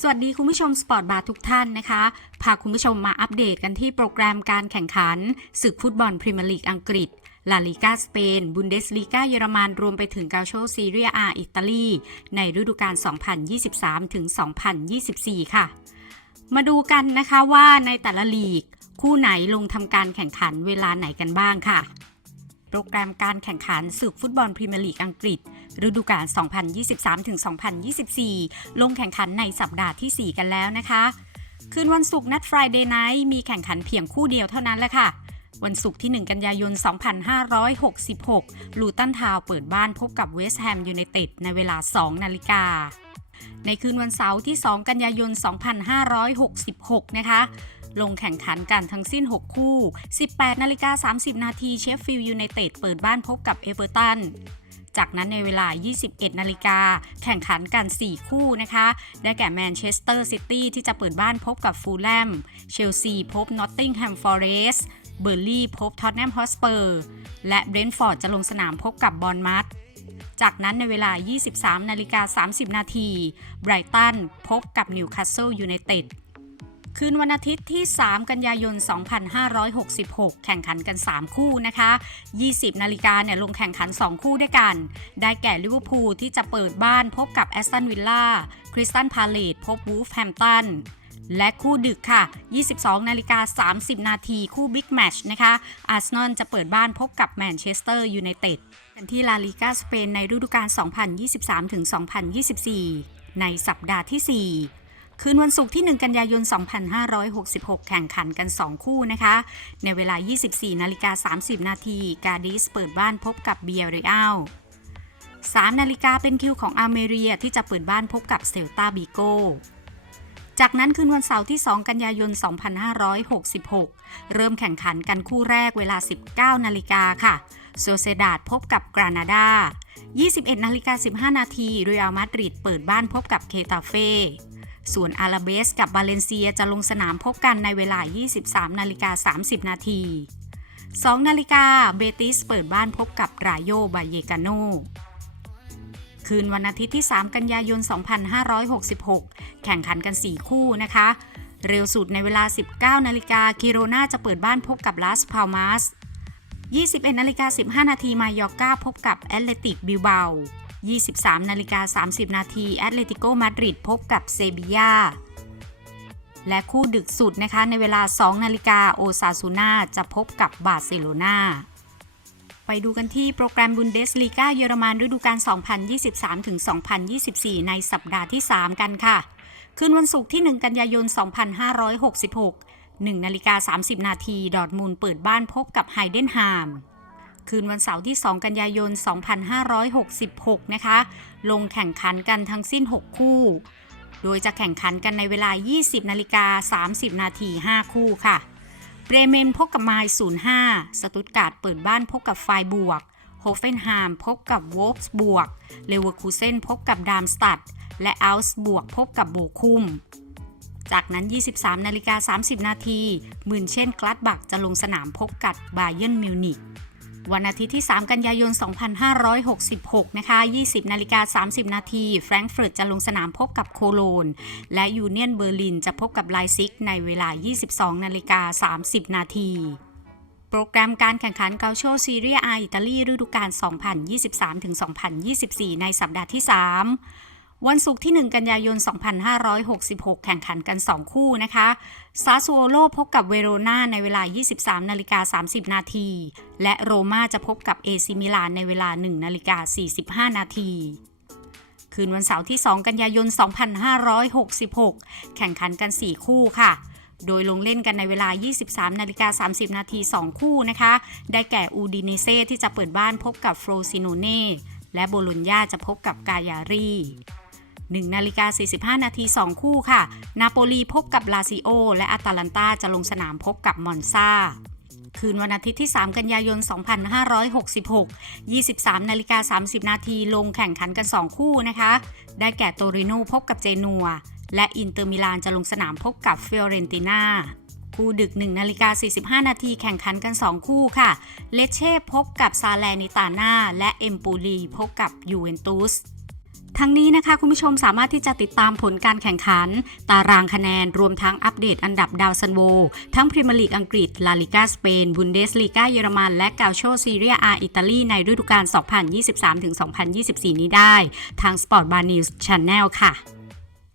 สวัสดีคุณผู้ชมสปอร์ตบาร์ทุกท่านนะคะ พาคุณผู้ชมมาอัปเดตกันที่โปรแกรมการแข่งขันศึกฟุตบอลพรีเมียร์ลีกอังกฤษลาลิกาสเปน บุนเดสลีกาเยอรมัน รวมไปถึงกาโชซีเรียอาอิตาลี ในฤดูกาล 2023 ถึง 2024 ค่ะ มาดูกันนะคะว่าในแต่ละลีก คู่ไหนลงทำการแข่งขันเวลาไหนกันบ้างค่ะ รแกรมการแข่งขันศึกฟุตบอลพรีเมียร์ลีกอังกฤษ ฤดูกาล 2023-2024 ลงแข่งขันในสัปดาห์ที่ 4 กันแล้วนะคะ คืนวันศุกร์นัด Friday Night มีแข่งขันเพียงคู่เดียวเท่านั้นแหละค่ะวันศุกร์ที่ 1 กันยายน 2566 ลูตันทาวเปิดบ้านพบกับเวสต์แฮมยูไนเต็ดในเวลา 2 นาฬิกา ในคืนวันเสาร์ที่ 2 กันยายน 2566 นะคะ ลงแข่งขันกันทั้งสิ้น 6 คู่ 18นาฬิกา30 นาทีเชฟฟิลด์ยูไนเต็ดเปิดบ้านพบกับเอเวอร์ตันจากนั้นในเวลา 21 นาฬิกา แข่งขันกัน 4 คู่นะคะ ได้แก่แมนเชสเตอร์ซิตี้ที่จะเปิดบ้านพบกับฟูลแลม เชลซีพบนอตติงแฮมฟอร์เรสเบอร์ลี่พบท็อตแนมฮอสเปอร์ และเบรนท์ฟอร์ดจะลงสนามพบกับบอลมัตจากนั้นในเวลา 23 นาฬิกา 30 นาที ไบรตันพบกับนิวคาสเซิลยูไนเต็ด คืนวันอาทิตย์ที่ 3 กันยายน 2566 แข่งขันกัน 3 คู่นะคะ 20 นาฬิกาเนี่ยลงแข่งขัน 2 คู่ด้วยกัน ได้แก่ลิเวอร์พูลที่จะเปิดบ้านพบกับแอสตันวิลล่า คริสตันพาเลตพบวูฟแฮมตันและคู่ดึกค่ะ 22 นาฬิกา 30 นาทีคู่บิ๊กแมชนะคะ อาร์เซนอลจะเปิดบ้านพบกับแมนเชสเตอร์ยูไนเต็ดที่ลาลิกาสเปนในฤดูกาล 2023-2024 ในสัปดาห์ที่ 4 คืนวันศุกร์ที่ 1 กันยายน 2566 แข่งขันกัน 2 คู่นะคะ ในเวลา 24 นาฬิกา 30 นาที กาดิสเปิดบ้านพบกับเบียร์เรอัล3นาฬิกาเป็นคิวของอาเมเรียที่จะเปิดบ้านพบกับเซลตาบีโกจากนั้นคืนวันเสาร์ที่ 2 กันยายน 2566 เริ่มแข่งขันกันคู่แรกเวลา 19 นาฬิกาค่ะ โซเซดาดพบกับกรานาดา 21 นาฬิกา 15 นาทีเรอัลมาดริดเปิดบ้านพบกับเคตาเฟ่ ส่วนอาราเบสกับบาเลนเซียจะลงสนามพบกันในเวลา 23 นาฬิกา 30 นาที 2 นาฬิกาเบติสเปิดบ้านพบกับรายโยบาเยกาโนคืนวันอาทิตย์ที่ 3 กันยายน 2566 แข่งขันกัน 4 คู่นะคะ เร็วสุดในเวลา 19 นาฬิกากิโรนาจะเปิดบ้านพบกับลาสพาลมาส21นาฬิกา15 นาทีมายอร์กาพบกับแอตเลติกบิลเบา 23นาฬิกา30 นาทีแอตเลติโกมาดริดพบกับเซบียาและคู่ดึกสุดนะคะในเวลา 2 นาฬิกาโอซาซูนาจะพบกับบาร์เซโลนาไปดูกันที่โปรแกรมบุนเดสลีกาเยอรมันฤดูกาล 2023-2024 ในสัปดาห์ที่ 3 กันค่ะ คืนวันศุกร์ที่ 1 กันยายน 2566 1นาฬิกา30 นาที ดอร์ทมูลเปิดบ้านพบกับไฮเดนฮาม คืนวันเสาร์ที่ 2 กันยายน 2566 นะคะ ลงแข่งขันกันทั้งสิ้น 6 คู่ โดยจะแข่งขันกันในเวลา 20 นาฬิกา 30 นาที 5 คู่ค่ะเบรเมนพบกับไมล์05 สตุตการ์ดเปิดบ้านพบกับไฟบวก โฮเฟนฮามพบกับวอลส์บวก เลเวอร์คูเซนพบกับดามสตัด และอัลส์บวกพบกับโบคุม จากนั้น 23 นาฬิกา 30 นาทีมืนเช่นกลัดบักจะลงสนามพบกับบาเยร์นมิวนิก วันอาทิตย์ที่ 3 กันยายน 2566 นะคะ 20 นาฬิกา 30 นาทีแฟรงก์เฟิร์ตจะลงสนามพบกับโคโลน และยูเนียนเบอร์ลินจะพบกับไลซิกในเวลา 22 นาฬิกา 30 นาทีโปรแกรมการแข่งขันเกาโชซีเรียอาอิตาลีฤดูกาล 2023-2024 ในสัปดาห์ที่ 3 วันศุกร์ที่ 1 กันยายน 2566 แข่งขันกัน 2 คู่นะคะซาซูโอโลพบกับเวโรนาในเวลา 23 นาฬิกา 30 นาที และโรม่าจะพบกับเอซิมิลานในเวลา 1 นาฬิกา 45 นาทีคืนวันเสาร์ที่ 2 กันยายน 2566 แข่งขันกัน 4 คู่ค่ะ โดยลงเล่นกันในเวลา 23 นาฬิกา 30 นาที 2 คู่นะคะ ได้แก่อูดิเนเซ่ที่จะเปิดบ้านพบกับโฟรซิโนเน่ และโบโลญญาจะพบกับกายารี 1นาฬิกา45 นาที 2 คู่ค่ะ นาโปลีพบกับลาซิโอ และอาตาลันตาจะลงสนามพบกับมอนซาคืนวันอาทิตย์ที่ 3 กันยายน 2566 23 นาฬิกา 30 นาทีลงแข่งขันกัน 2 คู่นะคะ ได้แก่โตริโนพบกับเจนัว และอินเตอร์มิลานจะลงสนามพบกับเฟอเรนติน่าคู่ดึก1นาฬิกา 45 นาทีแข่งขันกัน 2 คู่ค่ะ เลเช่พบกับซาแลนิตาน่าและเอมปูลีพบกับยูเวนตุส ทั้งนี้นะคะคุณผู้ชมสามารถที่จะติดตามผลการแข่งขัน ตารางคะแนนรวมทั้งอัปเดตอันดับดาวซันโว ทั้งพรีเมียร์ลีกอังกฤษ ลาลิกาสเปน บุนเดสลีกาเยอรมัน และกาโชซีเรียอาอิตาลีในฤดูกาล 2023-2024 นี้ได้ ทาง Sport Bar News Channel ค่ะ